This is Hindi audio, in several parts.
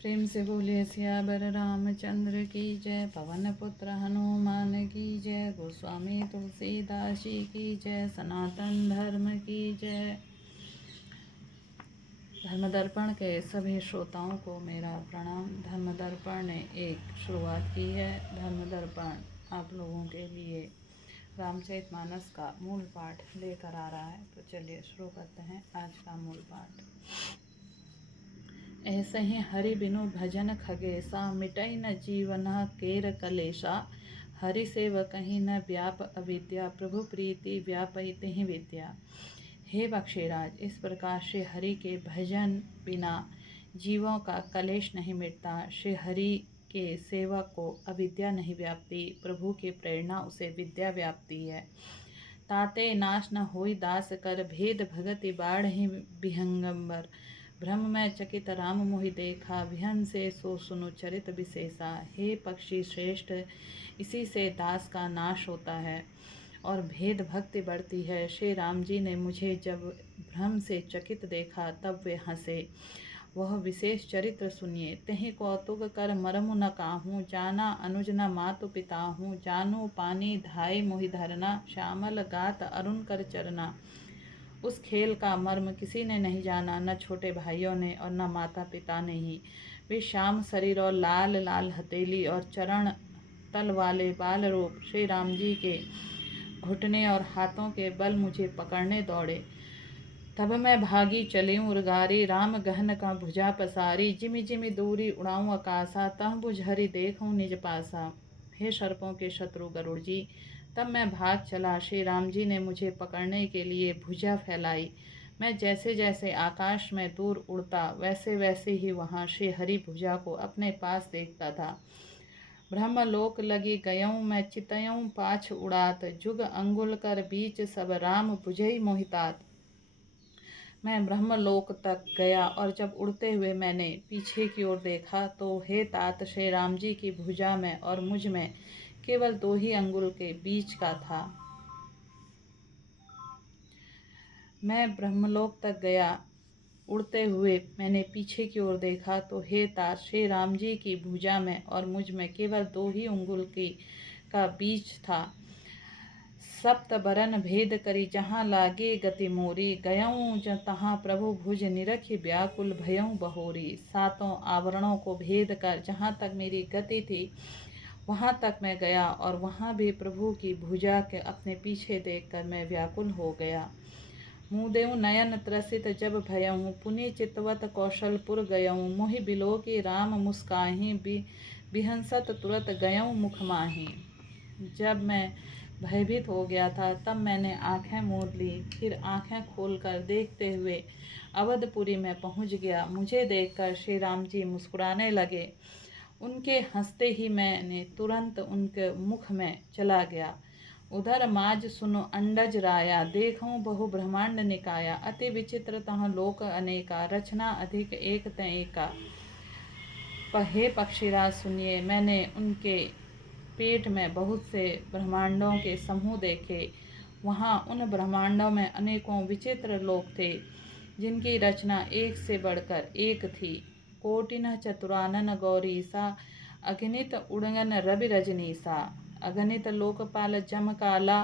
प्रेम से बोलिए सियावर रामचंद्र की जय। पवन पुत्र हनुमान की जय। गोस्वामी तुलसीदास जी की जय। सनातन धर्म की जय। धर्म दर्पण के सभी श्रोताओं को मेरा प्रणाम। धर्म दर्पण ने एक शुरुआत की है। धर्म दर्पण आप लोगों के लिए रामचरितमानस का मूल पाठ लेकर आ रहा है। तो चलिए शुरू करते हैं आज का मूल पाठ। ऐसे ही हरि बिनु भजन खगेसा, मिटई न जीवन केर कलेशा। हरि सेव कहीं न व्याप अविद्या, प्रभु प्रीति व्यापई तिहि विद्या। हे बक्षीराज, इस प्रकार श्री हरि के भजन बिना जीवों का कलेश नहीं मिटता। श्री हरि के सेवक को अविद्या नहीं व्यापती, प्रभु की प्रेरणा उसे विद्या व्यापती है। ताते नाश न होई दास कर, भेद भगति बाढ़हि विहंगंबर। भ्रम में चकित राम मोहि देखा, विहन से सो सुनु चरित विशेषा। हे पक्षी श्रेष्ठ, इसी से दास का नाश होता है और भेद भक्ति बढ़ती है। श्री राम जी ने मुझे जब भ्रम से चकित देखा तब वे हंसे। वह विशेष चरित्र सुनिए। तेहि कौतुक कर मरमु न काहूँ, जाना अनुज न मातु पिता हूँ। जानू पानी धाय मोहि धरना, श्यामल गात अरुण कर चरना। उस खेल का मर्म किसी ने नहीं जाना, न छोटे भाइयों ने और न माता पिता ने ही। वे श्याम शरीर और लाल लाल हथेली और चरण तल वाले बाल रूप श्री राम जी के घुटने और हाथों के बल मुझे पकड़ने दौड़े। तब मैं भागी चली उर्गारी, राम गहन का भुजा पसारी। जिमि जिमि दूरी उड़ाऊं आकाशा, तह बुझ हरि देखूं निज पासा। हे सर्पों के शत्रु गरुड़ जी, तब मैं भाग चला। श्री राम जी ने मुझे पकड़ने के लिए भुजा फैलाई। मैं जैसे जैसे आकाश में दूर उड़ता, वैसे वैसे ही वहाँ श्री हरि भुजा को अपने पास देखता था। ब्रह्मलोक लगी गयऊँ मैं, चितयूँ पाछ उड़ात। जुग अंगुल कर बीच सब राम बुझई मोहितात। मैं ब्रह्मलोक तक गया और जब उड़ते हुए मैंने पीछे की ओर देखा तो हे तात, श्री राम जी की भुजा में और मुझ में केवल 2 ही अंगुल के बीच का था। मैं ब्रह्मलोक तक गया, उड़ते हुए मैंने पीछे की ओर देखा तो हे तात, श्री राम जी की भुजा में और मुझ में केवल 2 ही अंगुल का बीच था। सप्त बरन भेद करी, जहाँ लागे गति मोरी। गयऊँ तहाँ प्रभु भुज निरखी, व्याकुल भयऊँ बहोरी। 7 आवरणों को भेद कर जहाँ तक मेरी गति थी वहाँ तक मैं गया और वहाँ भी प्रभु की भुजा के अपने पीछे देखकर मैं व्याकुल हो गया। मुँदेऊ नयन त्रसित जब भयऊँ, पुनि चितवत कौशलपुर गयऊँ। मोहि बिलो की राम मुस्काही, बिहंसत तुरत गयऊँ मुख माही। जब मैं भयभीत हो गया था तब मैंने आंखें मूंद ली, फिर आंखें खोलकर देखते हुए अवधपुरी में पहुंच गया। मुझे देखकर श्री राम जी मुस्कुराने लगे। उनके हंसते ही मैंने तुरंत उनके मुख में चला गया। उधर माज सुनो अंडज राया, देखूं बहु ब्रह्मांड निकाया। अति विचित्र तह लोक अनेका, रचना अधिक एक तय एका। हे पक्षीराज सुनिए, मैंने उनके पेट में बहुत से ब्रह्मांडों के समूह देखे। वहाँ उन ब्रह्मांडों में अनेकों विचित्र लोक थे जिनकी रचना एक से बढ़कर एक थी। कोटिन चतुरानन गौरीसा, अगणित उड़गन रवि रजनीसा। अगणित लोकपाल जम काला,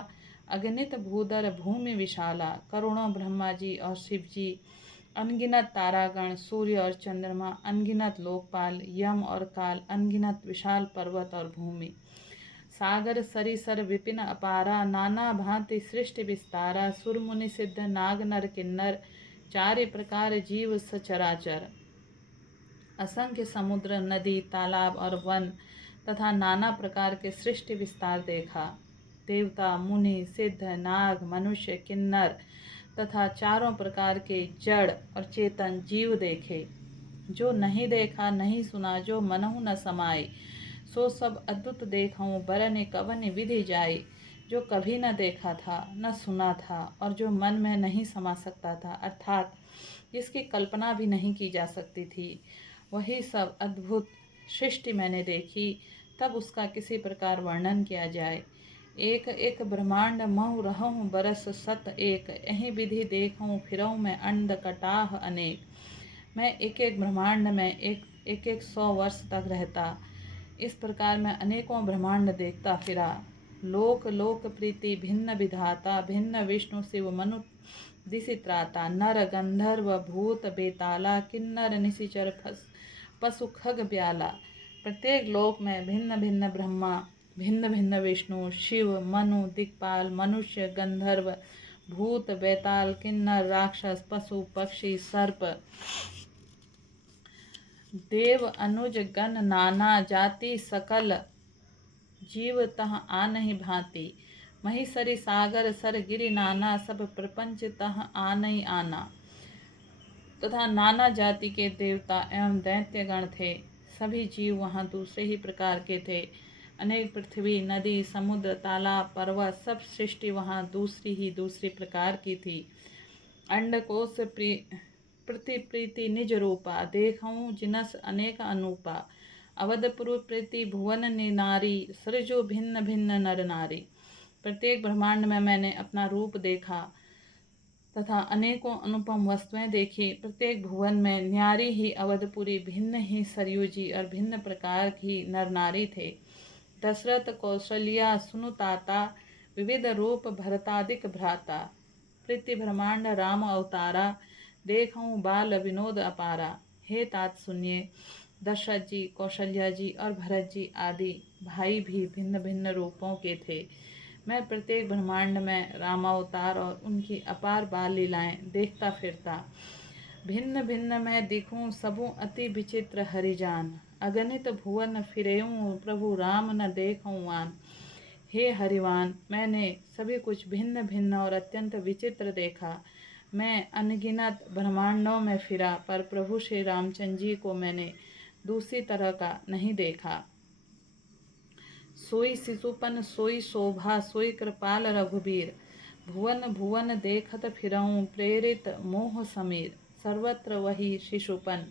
अगणित भूधर भूमि विशाला। करोड़ों ब्रह्मा जी और शिव जी, अनगिनत तारागण, सूर्य और चंद्रमा, अनगिनत लोकपाल, यम और काल, अनगिनत विशाल पर्वत और भूमि। सागर सरिसर विपिन अपारा, नाना भांति सृष्टि विस्तारा। सुर मुनि सिद्ध नाग नर किन्नर, 4 प्रकार जीव सचराचर। असंख्य समुद्र, नदी, तालाब और वन तथा नाना प्रकार के सृष्टि विस्तार देखा। देवता, मुनि, सिद्ध, नाग, मनुष्य, किन्नर तथा 4 प्रकार के जड़ और चेतन जीव देखे। जो नहीं देखा नहीं सुना, जो मनहु न समाये, सो सब अद्भुत देखऊँ बरने कवन विधि जाई। जो कभी न देखा था न सुना था और जो मन में नहीं समा सकता था, अर्थात जिसकी कल्पना भी नहीं की जा सकती थी, वही सब अद्भुत सृष्टि मैंने देखी। तब उसका किसी प्रकार वर्णन किया जाए। एक एक ब्रह्मांड महु रहूँ बरस सत एक, यही विधि देखूँ फिरऊँ मैं अंड कटाह अनेक। मैं एक एक ब्रह्मांड में एक एक एक 100 वर्ष तक रहता। इस प्रकार मैं अनेकों ब्रह्मांड देखता फिरा। लोक लोक प्रीति भिन्न विधाता, भिन्न विष्णु शिव मनु दिशि त्राता। नर गंधर्व भूत बेताला, किन्नर निशिचर पशु खग ब्याला। प्रत्येक लोक में भिन्न भिन्न ब्रह्मा, भिन्न भिन्न विष्णु शिव मनु दिक्पाल, मनुष्य गंधर्व भूत बेताल किन्नर राक्षस पशु पक्षी सर्प देव अनुज गण नाना जाति, सकल जीव तह आनहि भांति। महीसरी सागर सर गिरि नाना, सब प्रपंच तह आनहि आना। तथा नाना जाति के देवता एवं दैत्य गण थे। सभी जीव वहाँ दूसरे ही प्रकार के थे। अनेक पृथ्वी नदी समुद्र तालाब पर्वत सब सृष्टि वहाँ दूसरी प्रकार की थी। अंडकोश प्रति प्रीति निज रूपा, देखऊँ जिनस अनेक अनूपा। अवधपुर प्रीति भुवन नारी, सृजो भिन्न भिन्न नर नारी। प्रत्येक ब्रह्मांड में मैंने अपना रूप देखा तथा अनेकों अनुपम वस्तुएं देखी। प्रत्येक भुवन में न्यारी ही अवधपुरी, भिन्न ही सरयूजी और भिन्न प्रकार की नर नारी थे। दशरथ कौशल्या सुनुताता, विविध रूप भरतादिक भ्राता। प्रीति ब्रह्मांड राम अवतारा, देखऊँ बाल विनोद अपारा। हे तात सुनिए, दशरथ जी, कौशल्या जी और भरत जी आदि भाई भी भिन्न भिन्न रूपों के थे। मैं प्रत्येक ब्रह्मांड में रामावतार और उनकी अपार बाल लीलाएं देखता फिरता। भिन्न भिन्न मैं दिखूं सबू अति विचित्र हरिजान, अगणित भुवन फिरेऊं प्रभु राम न देखऊं आन। हे हरिवान, मैंने सभी कुछ भिन्न भिन्न और अत्यंत विचित्र देखा। मैं अनगिनत ब्रह्मांडों में फिरा, पर प्रभु श्री रामचंद्र जी को मैंने दूसरी तरह का नहीं देखा। सोई शिशुपन सोई शोभा, सोई कृपाल रघुबीर। भुवन भुवन देखत फिरऊं, प्रेरित मोह समीर। सर्वत्र वही शिशुपन,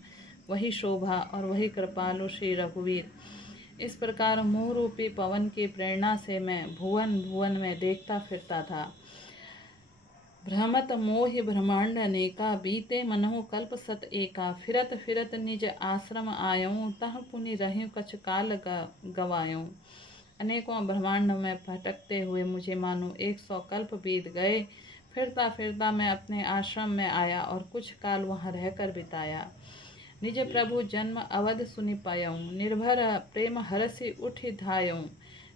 वही शोभा और वही कृपालु श्री रघुवीर। इस प्रकार मोह रूपी पवन की प्रेरणा से मैं भुवन भुवन में देखता फिरता था। भ्रमत मोहि ब्रह्मांड अनेका, बीते मनहु कल्प सत एका। फिरत फिरत निज आश्रम आयऊं, तह पुनि रहिं कछ काल गवायूं। अनेकों ब्रह्मांडों में भटकते हुए मुझे मानो 100 कल्प बीत गए। फिरता फिरता मैं अपने आश्रम में आया और कुछ काल वहाँ रहकर बिताया। निज प्रभु जन्म अवध सुनि पायऊं, निर्भर प्रेम हरसि उठि धायऊं।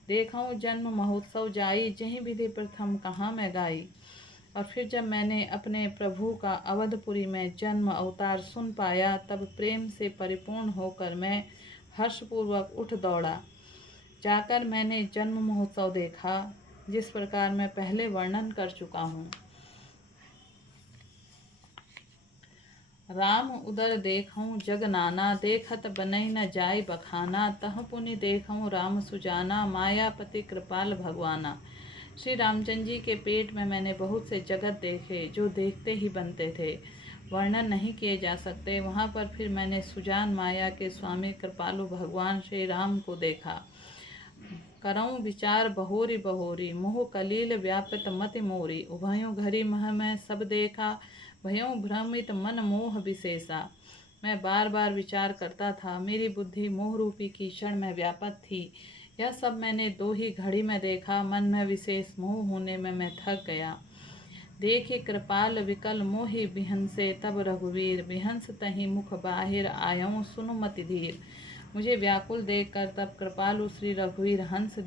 देखऊं जन्म महोत्सव जाई, जहीं विधि प्रथम कहाँ मैं गाई। और फिर जब मैंने अपने प्रभु का अवधपुरी में जन्म अवतार सुन पाया, तब प्रेम से परिपूर्ण होकर मैं हर्षपूर्वक उठ दौड़ा। जाकर मैंने जन्म महोत्सव देखा, जिस प्रकार मैं पहले वर्णन कर चुका हूँ। राम उदर देखऊं जग नाना, देखत बनई न जाय बखाना। तह पुनि देखऊं राम सुजाना, मायापति कृपाल भगवाना। श्री रामचंद्र जी के पेट में मैंने बहुत से जगत देखे, जो देखते ही बनते थे, वर्णन नहीं किए जा सकते। वहाँ पर फिर मैंने सुजान माया के स्वामी कृपालु भगवान श्री राम को देखा। करऊं विचार बहोरी बहोरी, मोह कलील व्यापित मति मोरी। उभयों घरी मह मैं सब देखा, भयों भ्रमित मन मोह विशेषा। मैं बार बार विचार करता था, मेरी बुद्धि मोह रूपी कीचड़ में व्यापक थी। यह सब मैंने 2 ही घड़ी में देखा। मन में विशेष मोह होने में मैं थक गया। देखि कृपाल विकल मोहि बिहंसे, तब रघुवीर बिहंस तहि मुख बाहिर। आयऊं सुनु मति धीर। मुझे व्याकुल देखकर तब कृपालु श्री रघुवीर हंस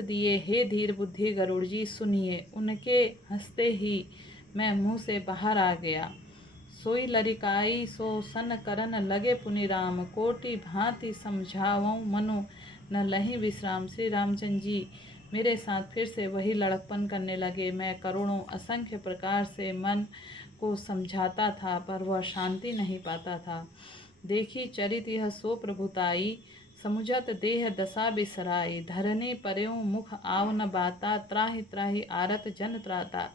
दिए। हे धीर बुद्धि गरुड़ जी सुनिए। उनके हंसते ही मैं मुँह से बाहर आ गया। सोई लरिकाई सो सन करन लगे पुनि राम, कोटि भांति समझावऊं मनु न लही विश्राम। श्री रामचंद्र जी मेरे साथ फिर से वही लड़कपन करने लगे। मैं करोड़ों असंख्य प्रकार से मन को समझाता था, पर वह शांति नहीं पाता था। देखी चरित यह सो प्रभुताई, समुझत देह दशा बिसराई। धरनी पर्यों मुख आव न बाता, त्राहि त्राहि आरत जन त्राता।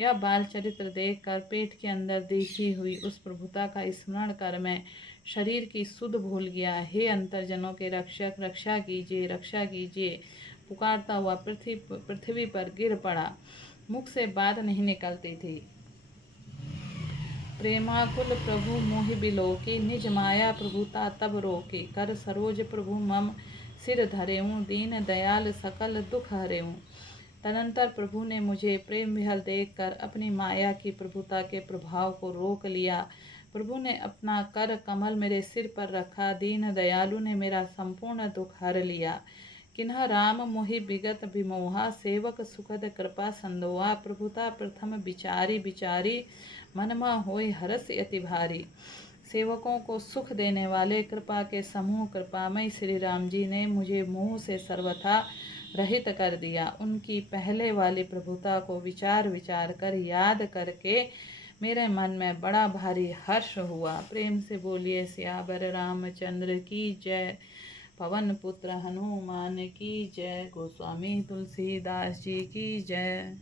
यह बाल चरित्र देखकर पेट के अंदर देखी हुई उस प्रभुता का स्मरण कर मैं शरीर की सुध भूल गया। हे अंतरजनों के रक्षक, रक्षा कीजिए, रक्षा कीजिए, पुकारता हुआ पृथ्वी पर गिर पड़ा। मुख से बात नहीं निकलती थी। प्रेमाकुल प्रभु मोहि बिलोकी, निज माया प्रभुता तब रोकी। कर सरोज प्रभु मम सिर धरेऊँ, दीन दयाल सकल दुख हरेऊँ। तदंतर प्रभु ने मुझे प्रेम विहल देखकर अपनी माया की प्रभुता के प्रभाव को रोक लिया। प्रभु ने अपना कर कमल मेरे सिर पर रखा। दीन दयालु ने मेरा संपूर्ण दुख हर लिया। किन्ह राम मोहि विगत विमोहा, सेवक सुखद कृपा संदोहा। प्रभुता प्रथम विचारी विचारी, मनमा होय हरस अति भारी। सेवकों को सुख देने वाले कृपा के समूह कृपामय श्री राम जी ने मुझे मोह से सर्वथा रहित कर दिया। उनकी पहले वाली प्रभुता को विचार विचार कर याद करके मेरे मन में बड़ा भारी हर्ष हुआ। प्रेम से बोलिए सियावर रामचंद्र की जय। पवन पुत्र हनुमान की जय। गोस्वामी तुलसीदास जी की जय।